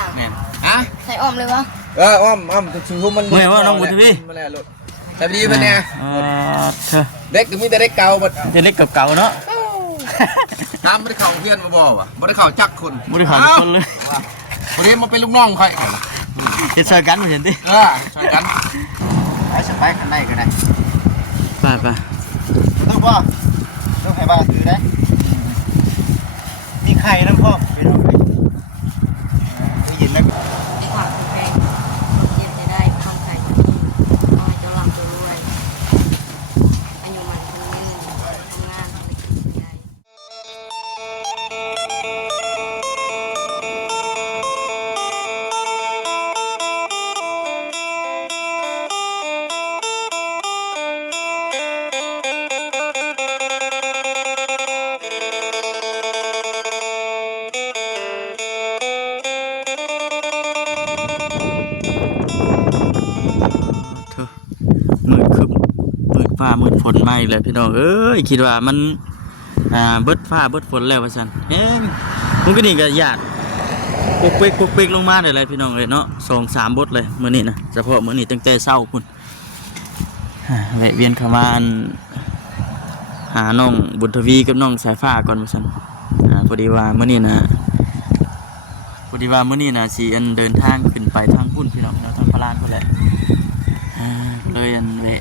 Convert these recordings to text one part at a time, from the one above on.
สั่ง แม่น อะ ใส่อ้อมเลยวะ อ้อมชื่อมัน เมื่อว่าน้องบุญทวี มาแล้วลูกแต่ดีมันเนี่ย เธอ เด็กก็มีแต่เด็กเก่าบัด จะเล็กเก่าเนาะ ตามไม่ได้เข้าเพื่อนมาบอกว่ะไม่ได้เข้าจักคน บ่ได้ขอคนเลย วันนี้มาเป็นลูกน้องใคร เฮ็ดซอยกันบ่เห็นติ ช่วยกันไปสไปข้างในก็ได้ ไป ต้องพ่อต้องให้บ้าถือได้มีไข่น้ำพ่อไปลองได้ยินแล้ว ฝากแพงเย็นจะได้ความใส่ที่น้อยจะหลับจะรวยอายุมันคงยืนทำงานไปกินใหญ่ เธอมืดคึมมืดฟ้ามืดฝนมาอีกแล้วพี่น้องเอ้ยคิดว่ามันเบิดฟ้าเบิดฝนแล้วว่าซั่นมันก็นี่ก็ญาติปกเปกลงมาได้เลยพี่น้องเอ้ยเนาะ2-3บทเลยมื้อนี้นะเฉพาะมื้อนี้ตั้งแต่เช้าพุ่นแวะเวียนเข้ามาหาน้องบุญทวีกับน้องสายฟ้าก่อนว่าซั่นพอดีว่ามื้อนี้นะสิเดินทางขึ้นไปทางพุ่นพี่น้องทางพระลานพุ่นแหละเลยแวะ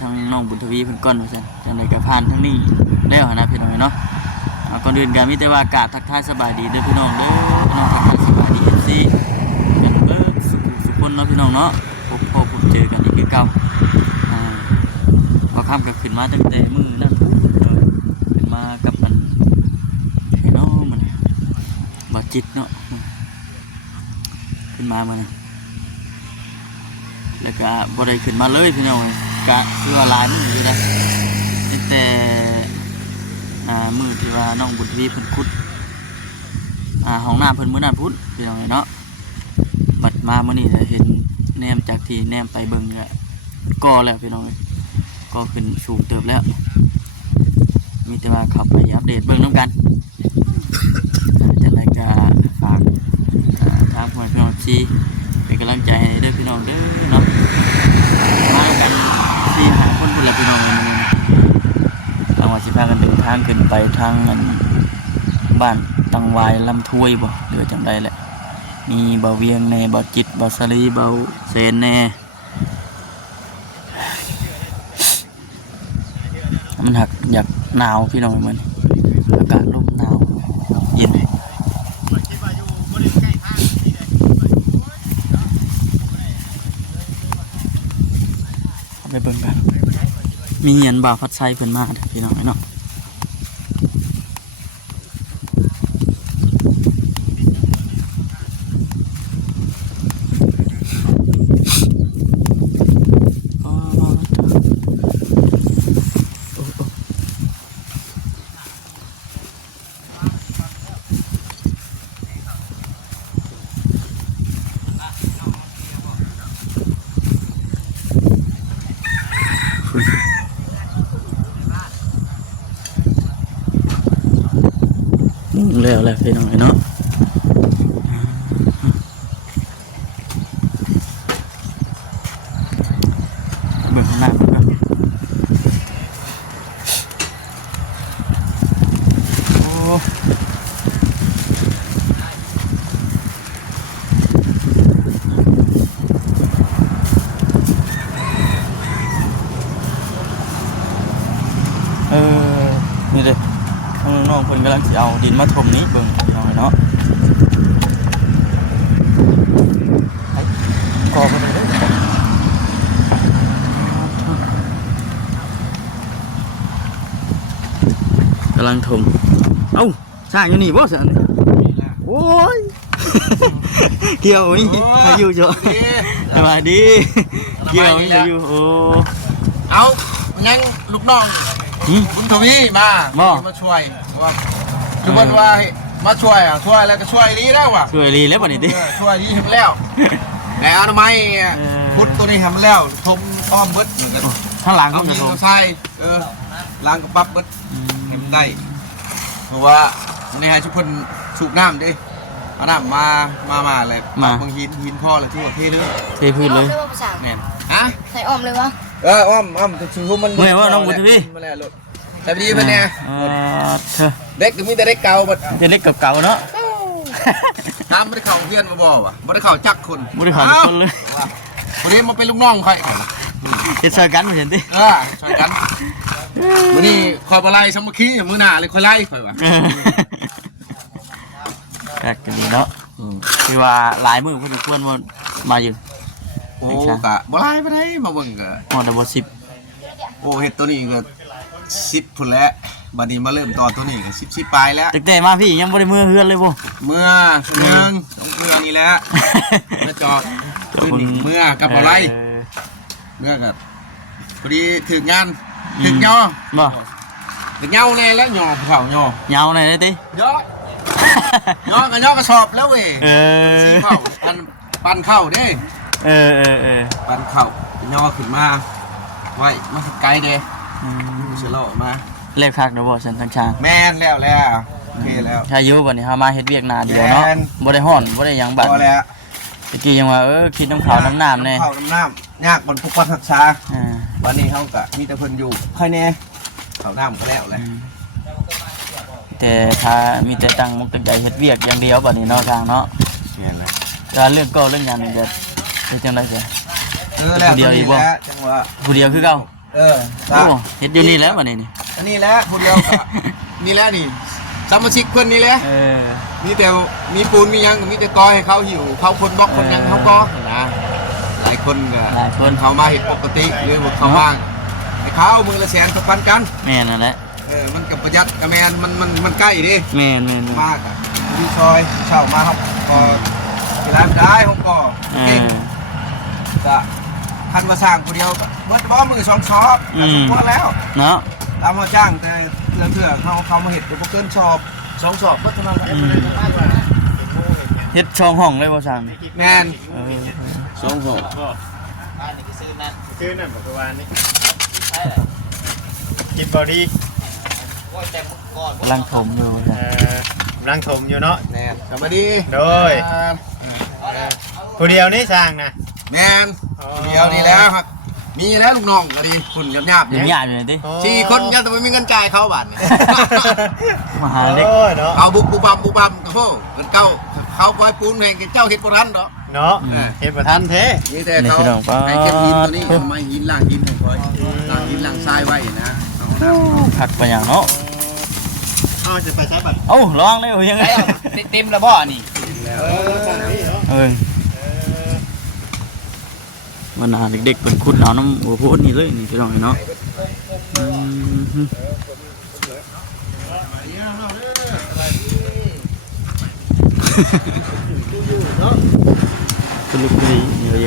ทางน้องบุญทวีเพิ่นก่อนว่าซั่นจังได๋ก็ผ่านทางนี้แล้วนะพี่น้องเนาะก่อนอื่นก็มีแต่ว่ากราบทักทายสบายดีเด้อพี่น้องเด้อพี่น้องทักทายสบายดี FC กันเบิดสุขคนเนาะพี่น้องเนาะพบเจอกันอีกคือเก่าพอค่ำก็ขึ้นมาตั้งแต่มื้อนั้นขึ้นมากับมันเนาะมันบ่จิตเนาะขึ้นมามื้อนั้นแล้วก็บ่ได้ขึ้นมาเลยพี่น้องก็คือว่าหลายมื้ออยู่นะตั้งแต่มื้อที่ว่าน้องบุญทวีเพิ่นขุดห้องน้ำเพิ่นมื้อนั้นพุ่นพี่น้องเนาะบัดมามื้อนี้เห็นแนมจากที่แนมไปเบิ่งก็แล้วพี่น้องก็ขึ้นสูงเติบแล้วมีแต่ว่าเข้าไปอัปเดตเบิ่งนำกันจังได๋ก็ฝากทางพี่น้องที่เป็นกำลังใจให้เด้อพี่น้องเด้อเนาะมากัน4-5คนพุ่นแหละพี่น้องทางว่าสิพากันเดินทางขึ้นไปทางบ้านตังวายลำถ้วยบ่หรือจังได๋แหละมีเบาเวียงแน่เบาจิตเบาสลีเบาเซนแน่มันหักอยากหนาวพี่น้องมื้อนี้อากาศลมหนาวเย็นไปเบิ่งกันมีเงินบ่าวพัดไซเพิ่นมาพี่น้องเนาะแล้วพี่น้องเนาะเบิ่งข้างหน้าก่อนโอ้นี่เลยน้องๆเพิ่นกำลังสิเอาดินมาถมนี้เบิ่งพี่น้องเนาะก่อไปเลยกำลังถมเอ้าสร้างอยู่นี่บ่ซั่นโอ้ยเกี่ยวอีพายุเยอะสวัสดีเกี่ยวอีพายุโอ้เอายังลูกน้องบุญทวีมาช่วยว่าคือมันว่ามาช่วยแล้วก็ช่วยดีแล้วว่ะช่วยดีแล้วป่ะนี่ดิช่วยดีทำแล้วแล้วทำไมพุทธตัวนี้ทำแล้วทมอ้อมเบิดข้างหลังก็จะทมใช่ล้างกระปั๊บเบิดเห็นได้เพราะว่าในหายชุบพลสูบน้ำดิ เอาน้ำมาเลยบางหินพ่อเลยที่ว่าเทเรื่อง เทพื้นเลย ได้ว่าภาษา แม่นฮะ ใส่อ้อมเลยวะ อ้อมจะชูมัน เมื่อว่าน้องบุญทวี มาแล้วแต่ดีเพิ่นเนี่ย เธอ เด็กก็มีแต่เด็กเก่าบัด จะเล็กกับเก่าเนาะ ถามบ่ได้เข้าเรียนมาบ่วะบ่ได้เข้าจักคน บุญขาวทุกคนเลย บ่ได้มาเป็นลูกน้องใคร เฮ็ดซอยกันเห็นติ ช่วยกันมื้อนี้คอยบ่ไล่สามัคคีมื้อหน้าเลยค่อยไล่ค่อยว่า แปลกดีเนาะคือว่าหลายมือพอดีควรมาอยู่ โอ้กะบ่ไล่บ่ได้มาเบิ่งก็ ฮอดบ่10 โอ้เฮ็ดตัวนี้ก็10พุ่นแล้วบัดนี้มาเริ่มต่อตัวนี้ก็10ปลายแล้ว ตั้งแต่มาพี่ยังบ่ได้มือเฮือนเลยบ่ เมื่อชั่วโมง2เดือนนี่แหละมาจอดขึ้นอีกเมื่อกับบ่ไล่เมื่อก็พอดีถึงงานถึงย่อ บ่ ถึงเหงาแน่แล้วย่อภูเขาย่อย าวหน่อยได้ติ ย่อย่อกระสอบแล้วเว้ย สีเข้าปั่นเข้าเด้ ปั่นเข้าย่อขึ้นมาไว้มาไกลเด้เสือโลมา เล็กคักเด้อบ่ฉันทางช้าง แม่นแล้วโอเคแล้ว ถ้าอยู่บัดนี้เฮามาเฮ็ดเวียกนาเดียวเนาะ แม่น บ่ได้ฮ้อนบ่ได้หยังบัด พอแล้ว ตะกี้ยังว่าคิดน้ำขาวน้ำน้ำแน่ เข้าน้ำยากบนพวกปักษาวันนี้เขาก็มีแต่เพิ่นอยู่ค่อยแน่เข้าน้ำก็แล้วเลย แต่ถ้ามีแต่ตั้งมุกตั้งใจเฮ็ดเวียกอย่างเดียวบัดนี้เนาะทางเนาะ แม่นเลย การเรื่องเก่าเรื่องหยังนี่จะเป็นจังได๋จ้ะ แล้ว ผู้เดียวอีกบ่ จังหวะ ผู้เดียวคือเก่า โอ้ เฮ็ดอยู่นี่แล้วบัดนี้นี่ อันนี้แหละคนเดียวก็นี่แหละนี่สมาชิกเพิ่นนี่แหละ มีแต่มีปูนมีหยังก็มีแต่กอให้เขาหิวเขาคนบล็อกคนหยังเขาก็นะหลายคนก็ หลายคน เขามาเห็นปกติหรือว่าเขาบ้างให้เขาเอามือละแสนกับพันกัน แม่นั่นแหละ มันกับประหยัดกับแมนมันใกล้ดิ แม่น มากอ่ะมีซอยเช่ามาครับก็เวลาไม่ได้ผมก็เก่งจะคันมาสร้างคนเดียวก็เมื่อเพราะมือสองชอบสมควรแล้ว เนาะ ตามมาจ้างแต่เถื่อเขามาเห็นตัวเกินชอบสองชอบก็เท่านั้นแหละ เฮ็ดช่องห้องเลยบ่สั่ง แมนสองหก ชื่อนั่นบอกว่านี่กินบอดี้ กำลังถมอยู่จ้ะ กำลังถมอยู่เนาะ แมนสวัสดี โดยผู้เดียวนี่สร้างนะ แมนเดียวนี่แล้วครับมีแล้วลูกน้องก็ดีคุณหยาบ เดี๋ยวญาติอยู่นี่ติ สี่คนยังแต่ไม่มีเงินจ่ายเขาบาท มาหาเด็ก โอ้ยเนาะ เอาบุกบุบัมกับพวกเงินเก่าเขาปล่อยปูนแห่งเจ้าเฮ็ดโบราณเนาะ เนาะเห็นประทันเท นี่แต่เขาให้เก็บหินตัวนี้ทำไมหินล่างหินให้คอยล่างหินล่างทรายไว้นะ ผักไปอย่างเนาะ จะไปใช้บัตร เอ้าลองเลยยังไง เต็มแล้วบ่นี่ มันหาเด็กๆเป็นคุดเอาน้ำหัวโพดนี่เลยนี่พี่น้องเนาะเป็นลูกดีนี่เลย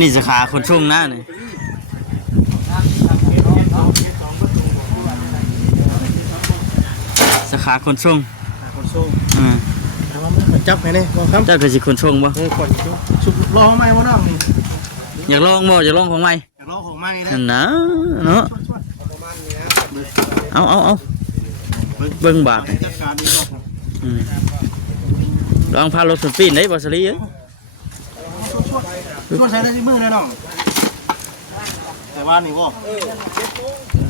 นี่สาขาคนช่วงหน้านี่สาขาคนช่วงจับไปเลยบอกครับ เจ้าเคยสิคนช่วงบ่ คนชุบรอไหมวะน้องนี่ อยากลองบ่อยากลองของใหม่ อยากรอของไหมนะ นั่นนะเนาะเอาเบิ่งบาท จัดการดีกว่า ลองพารถสุดปีนได้บ่สลีเอ้ย ช่วยใช้ได้ที่มือเลยน้องแต่ว่านี่บ่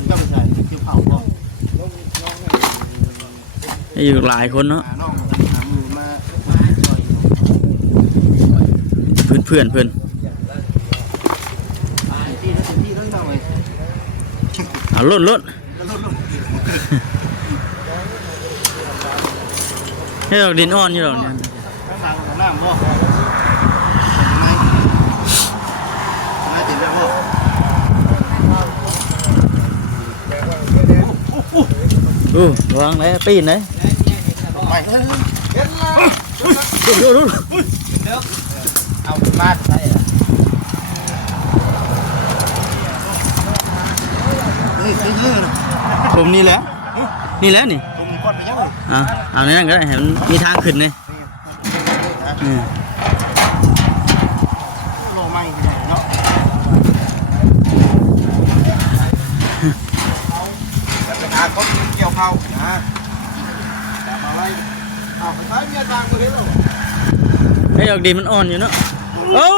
ก็ไม่ใช่เกี่ยวเผาบ่ อยู่หลายคนเนาะ น้องหามือมาช่วย เพื่อน ที่นั่นต้องเลย เอาลดให้ดอกดินอ่อนอยู่ดอกเนี่ย ข้างทางของน้ำบ่ไม่ติดแล้วบ่ ระวังเลยปีนเลย ไปเลย ดู เอามาใช่นี่คือ ผมนี่แหละนี่ ตรงนี้ก้อนไปยังเลย เอาในนั้นก็ได้เห็นมีทางขึ้นเลย โลไม่เนาะ ไปหาคนเกี่ยวเขานะ เอาไปขายเมียทางบ่เห็นหรอก ไอ้ดอกดีมันอ่อนอยู่เนาะโอ้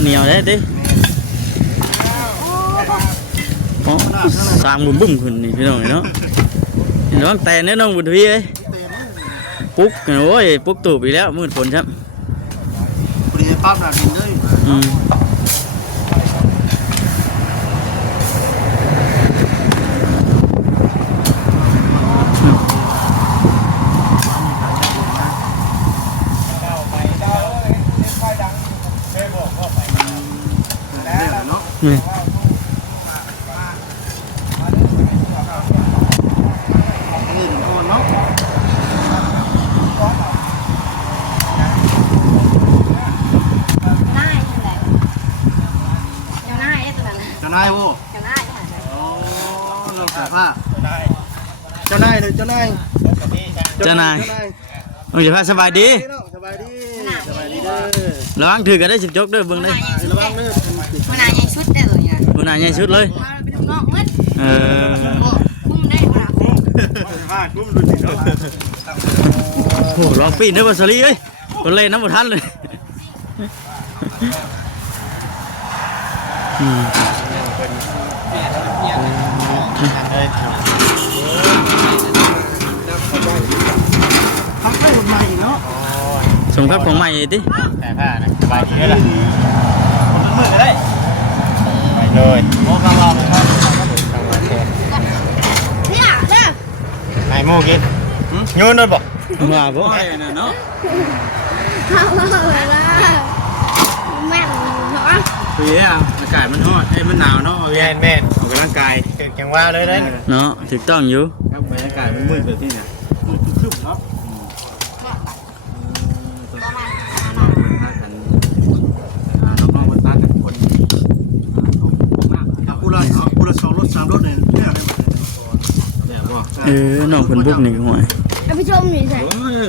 เหนียวได้ดิอ๋อสามบุ้มขึ้นนี่พี่น้องเนาะพี่น้องแต่เนี่ยน้องบุญทวีเอ้ยปุ๊กโอ้ยปุ๊กตูบอีกแล้วมืดฝนครับ ปรีปั๊บน่ะดินเลย อืมนี่ นี่ถึงก่อนเนาะ นายนั่นแหละเจ้านายได้ตัวนั้น เจ้านายโว้ เจ้านายได้ตัวนั้น อ๋อเราใส่ผ้าเจ้านายเลยเจ้านาย เจ้านายโอ้ยพาสบายดี สบายดีสบายดีเด้อ ระวังถือกันได้สิบจกเด้อเบิ่งได้ ระวังเด้อ มันนายยังชุดได้เลยนะ หัวหน้าใหญ่สุดเลย มาไปดูนอกมืด เออ คุ้มได้ขนาดนี้ ผ้ากุ้มดูดิเนาะ โอ้ลองปีนเด้อบ่สลีเอ้ยคนเล่นน้ำบ่ทันเลยอืม พักได้หมดใหม่เนาะ สมครับของใหม่ติ แต่ผ้านะสบายดีเลยคนมืดก็ได้ไปเลยโอ้ข้างรอบเลยครับ เนี่ยเนี่ย ไอ้โม่กินยูนโดนบอก ว่าบ่ เนาะ เข้ามาเลยนะแม่เนาะ ปีนี้อากาศมันร้อนมันหนาวเนาะ แม่นแม่น ออกกำลังกาย ถึงจังว่าเลยได้ เนาะถูกต้องอยู่ ครับบรรยากาศมันมืดแบบที่เนี่ย คึมเนาะ ถ้ากันน้องๆบนบ้านกันคนตรงหน้า กูละ2รถ3รถเนี่ยเนี่ยได้หมด เนี่ยบ่ เออน้องเพิ่นบุกนี่ห่วย เอาไปชมหน่อยสิ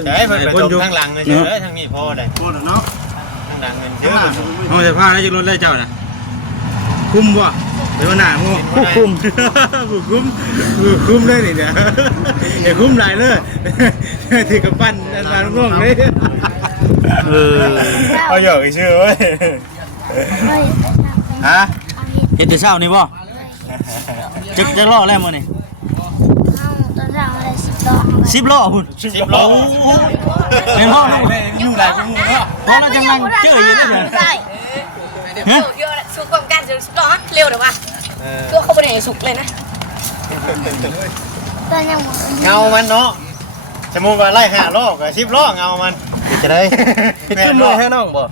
แต่ให้มันไปตรงข้างหลังเลยเฉยทางนี้พอเลย โคตรเนาะ ข้างหลังเงินเย ข้าง อะ หน้า เอาจะพาได้จากรถได้เจ้านะคุ้มบ่เดี๋ยวหน้าโม่ ควบคุม คุ้มเลยนี่เนี่ยเดี๋ยวคุ้มหลายเลยที่กับปั้นร้านง่วงเลย เออ เอาหยอกอีชื่อเว้ยฮะ เฮ็ดแต่เช้านี่บ่จะล่อแล้วมื้อนี่ เอาตอนแรกอะไร10 ดอก 10ล้อพุ่น 10 โล แม่นบ่เนาะ ยุ่งหลายกูเนาะ บ่เราจังนั่งเจออยู่เด้อ ใช่ ฮะ เดี๋ยวสุกความการจะ10 ดอกเร็วเดี๋ยวว่ะตัวเขาไปไหนสุกเลยนะตอนยังหมด เงามันเนาะสมมุติว่าไล่5 ล้อกับ10 ล้อเงามันจะได้ขึ้นมือให้น้องบ่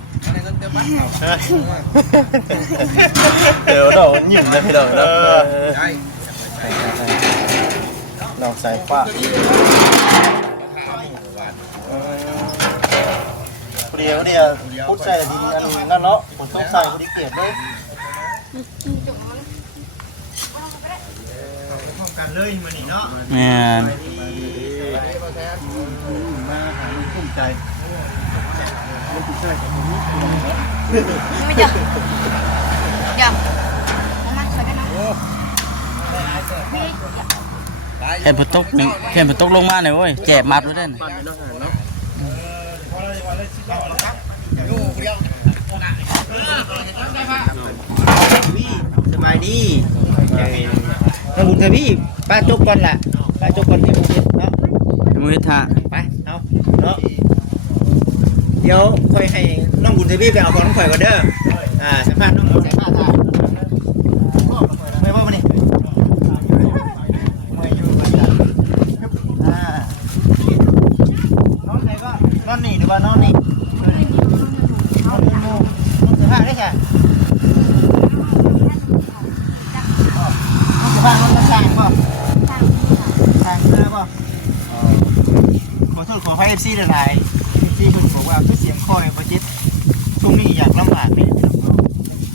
เดี๋ยวเราหยุ่งนะพี่น้องเนาะเราใส่ฟ้าเดี๋ยวพุทธใส่ดินอันนั่นเนาะผมต้องใส่พอดีเกียบเลยพร้อมกันเลยมันนี่เนาะ แม่น มาหาภูมิใจ ไม่เจอเดี๋ยวมาใส่กันนะ แค่บ่ตกนี่แค่บ่ตกลงมาเนี่ยโอ้ยแจบมัดไว้เด้อ สบายดีถ้าบุญทวีป้าจบก่อนล่ะป้าจบก่อนที่บุญเนาะ มือท่า ไปเอาเนาะเดี๋ยวค่อยให้น้องบุญทวีไปเอาของข่อยก่อนเด้อสัมภาษณ์น้องใส่ผ้าถ่ายไม่ว่ามานี่ไม่อยู่กันจ้ะนอนไหนก็นอนนี่หรือว่านอนนี่นอนนี่นอนเสื้อผ้าได้ใช่นอนเสื้อผ้านอนกลางป่ะกลางเสื้อป่ะขอโทษขอให้FCหลายๆที่คุณบอกว่าคือเสียงคอยประชิดช่วงนี้อยากลำบากนี่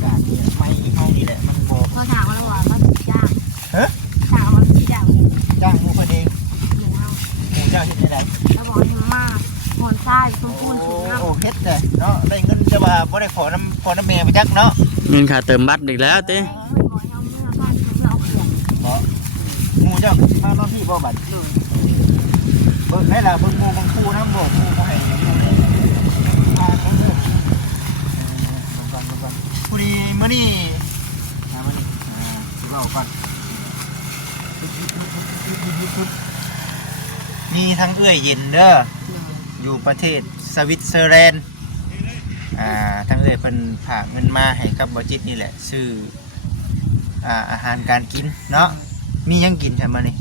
อยากไม่เข้านี่แหละมันโบ เขาถามว่าว่าจ้าง เฮ้ย ถามว่าจ้าง จ้างมูคนเอง หมูเฮา หมูเจ้าที่ไหน แล้วบอกให้มากหอนไฟ ทรายต้นปูนสูง โอ้เฮ็ดเลยเนาะได้เงินจะว่าบ่ได้ขอน้ำแม่ไปจักเนาะ เงินค่าเติมบัตรอีกแล้วติ หมู่เจ้าสิมานอนพี่บ่บัดเบิ่งได้ล่ะเบิ่งหมู่บางคู่นำบ่หมู่บ่ให้อยู่มาเบิ่งเด้อผู้ดีมื้อนี้มื้อนี้เล่าก่อนมีทั้งเอื้อยเย็นเด้ออยู่ประเทศสวิตเซอร์แลนด์ทั้งเอื้อยเพิ่นฝากเงินมาให้กับบ่จิตนี่แหละซื้ออาหารการกินเนาะมียังกินใช่มั้ยนี่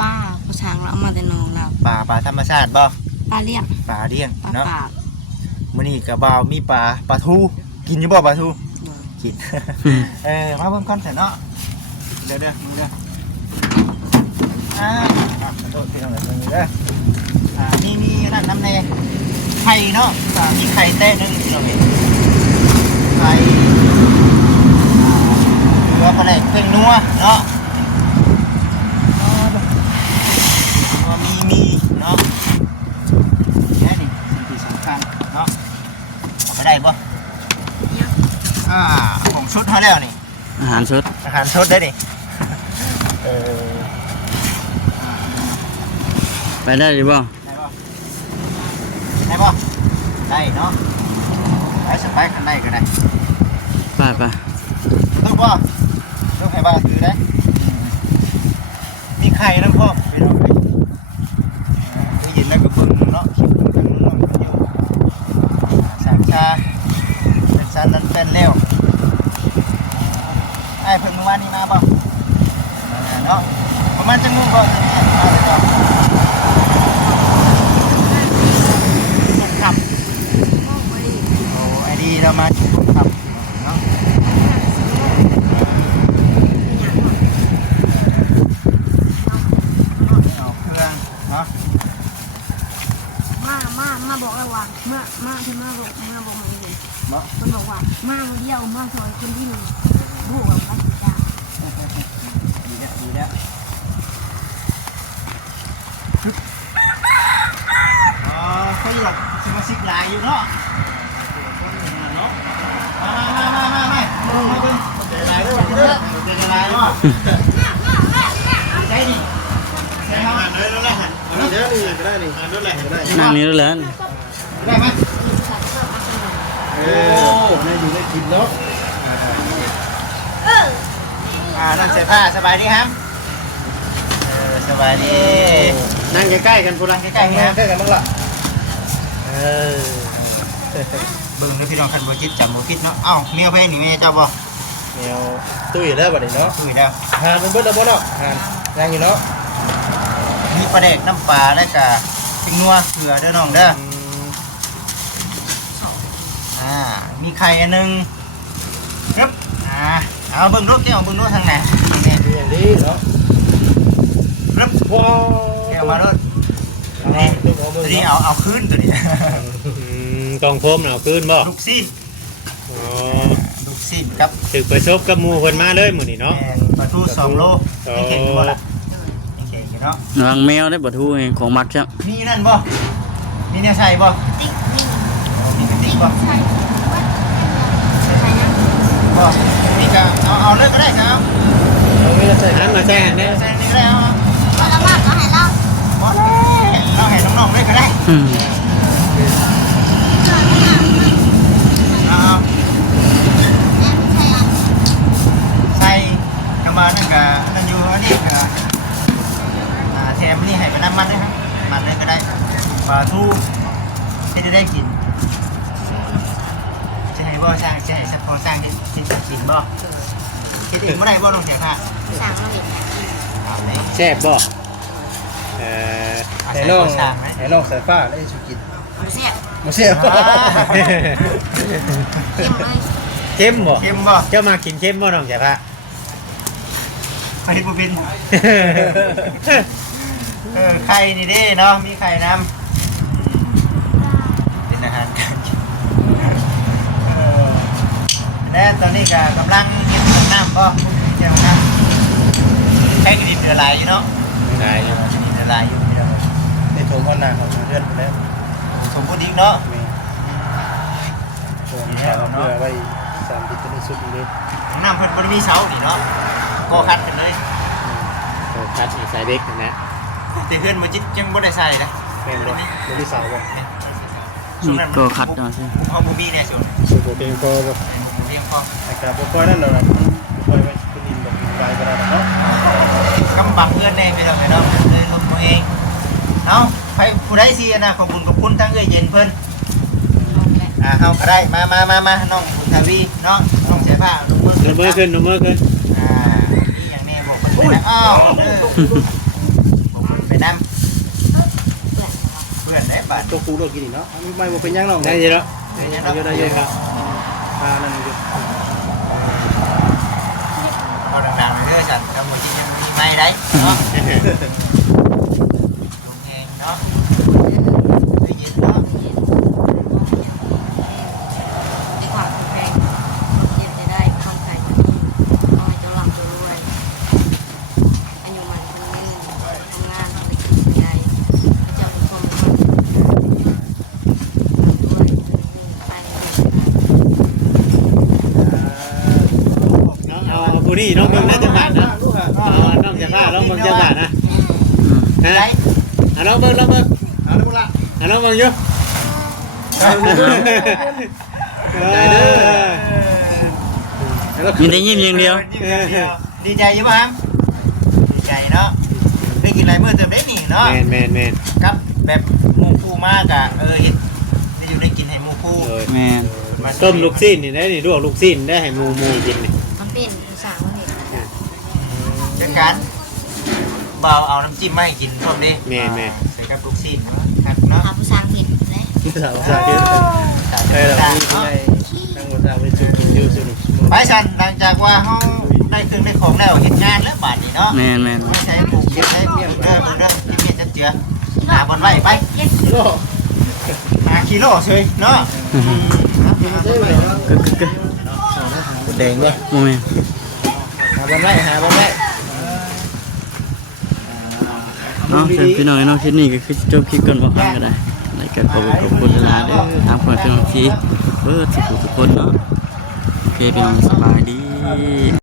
ป้าผู้ช้างเราเอามาแต่นองเรา ปลาธรรมชาติบ่ ป้าเลี้ยง ปลาเลี้ยง ป้า เนาะ ปาก มื้อนี้ก็บ่าวมีปลาทูกินอยู่บ่ปลาทูกิน มาเบิ่งก่อนเถอะเนาะเด้อมึงเด้อขอโทษพี่น้องเด้อเด้อมีนั่นน้ำแน่ไข่เนาะมีไข่แต้นึงพี่น้องเด้ไข่เกลือปลาแหลกเครื่องนัวเนาะมีเนาะแค่นี้สิ่งที่สำคัญเนาะเอาไปได้บ่ของชุดเขาแล้วนี่ อาหารสด อาหารชุดได้ดิ ไปได้หรือบ่ ได้บ่ได้เนาะไปสบายกันได้ก็ได้ ไป ลูกบ่ลูกให้บ้าถือได้มีไข่น้ำพ่อไปเอาไปได้ยินแล้วก็เพิ่งเนาะคิดทางน้องคนอยู่สามชาเป็นซันนั้นเป็นเร็วไอ้เพิ่งเมื่อวานนี้มาบ่เนาะประมาณจะงูบ่มาเลยบ่ทุกคำโอ้ไอ้ดีเรามาทุกคำเนาะเอาเครื่องเนาะ มาบอกเลยว่าเมื่อที่มาบอกมาเองมันบอกว่ามาเดียวมาซอยคนที่หนึ่งบวกกับจ้า ดีแล้วเขาอยู่หลักสมาชิกหลายอยู่เนาะมาเจอหลายด้วยเจอหลายเนาะใช่ดิใช่ครับได้แล้วแหละได้นี่ก็ได้นี่ได้แหละก็ได้ นั่งนี่แล้วแหละ ได้ไหมได้อยู่ได้กินเนาะ นั่งใส่ผ้าสบายดีครับสบายดี นั่งใกล้ๆกันพวกเรา ใกล้ๆครับ ใกล้กันบ้างล่ะ เบิ่งด้วยพี่น้องคันบ่คิดจำบ่คิดเนาะเอ้าเมียไปนี่แม่เจ้าบ่ แมวตุ้ยแล้วบัดนี้เนาะ คุยแล้ว ทานเป็นเบิดแล้วบ่เนาะทานยังอยู่เนาะ มีปลาแดกน้ำปลาแล้วก็พริกนัวเกลือเด้อน้องเด้อมีไข่อันนึงครับเอาเบิ่งรูปเจ้าเบิ่งรูปทางไหนนี่ อย่างนี้เนาะ ครับ ว้าว แกมาด้วยนี่เอาคืนตัวนี้ กองโฟมเอาคืนบ่ ลูกซีน อ๋อ ลูกซีนครับ ถึกไปซบกับหมู่เพิ่นมาเลยมื้อนี้เนาะ ปลาทู2 โลยังเข่งอยู่บ่ล่ะยังเข่งอยู่เนาะ วางแมวได้บ่ทูเองของมักจ้ะ มีนั่นบ่มีเนี่ยใส่บ่ ติ๊กนี่ มีกระติกบ่ ใช่ใช่นะ บ่นี่ก็เอาเลยก็ได้ครับ เอาไม่ได้ใส่ หันมาใส่หันเด้ ใส่นี่ก็ได้เอา พอละมากก็ให้เรา บ่เราให้น้องๆเลยก็ได้ อืม ใส่กระบานั่นก็นั่นอยู่อันนี้ก็แถมนี่ให้ไปน้ำมันด้วยครับมันเลยก็ได้ปลาทูที่จะได้กินจะให้บ่สร้างจะให้สักพอสร้างที่กินบ่คิดอีกเมื่อไรบ่ต้องเสียค่า สั่งมาเห็น เอาเลย แซ่บบ่ ไอ้น้องไอ้น้องสายฟ้าได้สุกิน เสียบ มาเสียบ เค็มเลย เค็มบ่ เค็มบ่ เจ้ามากินเค็มบ่น้องจ๋าพะ ไปบ่เป็นไข่นี่เด้เนาะมีไข่น้ำเป็นอาหารการกินและตอนนี้ก็กำลังเก็บน้ำก็เก็บน้ำแค่กระดิ่งเดือดไหลอยู่เนาะ ได้อยู่ กระดิ่งเดือดไหลอยู่พี่น้อง ในถุงก้อนหน้าของเพื่อนไปแล้ว สมบูรณ์อีกเนาะ เพื่อไว้สามติดในสุดนี้ น้ำเพิ่นบ่ได้มีเสานี่เนาะก็คัดกันเลย คัดใส่เด็กนะ แต่เพื่อนบ่จิตยังบ่ได้ใส่นะ เป็นบ่บ่ได้สาวบ่ นี่ก็คัดเอาสิ เอาบ่มีแน่สุด สุดบ่เป็นพอบ่ เพียงพอ แต่ก็บ่ค่อยนั่นหรอกนะค่อยไว้เป็นดินแบบไปก็ได้เนาะ กำบังเพื่อนแน่ไปแล้วไปเนาะเลยลงตัวเองเนาะไปผู้ใดสินะขอบคุณทั้งเอ้ยเย็นเพิ่น ลงแล้ว เฮาก็ได้มาน้องบุญทวีเนาะน้องเสียผ้าลงมือ เมื่อขึ้นเมื่อขึ้น นี่อย่างแน่บอกมันไปนะอ้าวบอกมันไปนำเพื่อนได้บาด ตัวกูโดนกินเนาะไม่บ่เป็นยังหรอกได้เยอะได้เยอะครับปลานั่นอยู่ เอาดังๆเลยจันจังบ่จิยังมีไม้ได้เนาะลงแหงเนาะได้ยินเนาะ ในความแพงเจ็บจะได้ความใส่มาที่น้อยเจ้าหลังเจ้ารวยอายุมันคนนึงทำงานไปกินใจเจ้าทุกคนด้วยไป น้องเอาผู้นี้น้องเบิ่งน่าจะผ่านนะน้องจะผ่านน้องเบิ่งจะผ่านนะ ได้ น้องเบิ่งเอาได้บ่ล่ะน้องเบิ่งอยู่ได้เด้อ มีแต่ยิ้มอย่างเดียว ดีใจอยู่ป่ะครับดีใจเนาะได้กินอะไรเมื่อเติมได้นี่เนาะ แม่น ครับแบบหมูฟูมากอะเห็นได้อยู่ได้กินให้หมูฟู แม่น ต้มลูกชิ้นนี่ได้นี่ลวกลูกชิ้นได้ให้หมูกินนี่ มันเป็นภาษาวันนี้ จัดการเบาเอาน้ำจิ้มมาให้กินพร้อมดิ แม่ ใส่กับลูกชิ้นครับเนาะ หาภาษาเห็นนะ สาวเฮ็ดเออเราที่ให้ทั้งหมดเราไปจุดกินอยู่สุด ไปสันหลังจากว่าเขาได้เครื่องได้ของแล้วเห็นงานแล้วบาดนี้เนาะ แม่น ไม่ใช้ปลูกเก็บใช้เลี้ยงเด้อที่เมียจะเจือหาบนไว้ไปหากิโลเฉยเนาะ ๆ แดงเลย โมเมน หาบนไว้หาบนไว้ เนาะเชิญพี่น้องเนาะคลิปนี้ก็คือจบคลิปกันบ่ฟังก็ได้แล้วก็ขอบคุณหลายๆเด้อตามคนพี่น้องที่ทุกคนเนาะโอเคพี่น้องสบายดี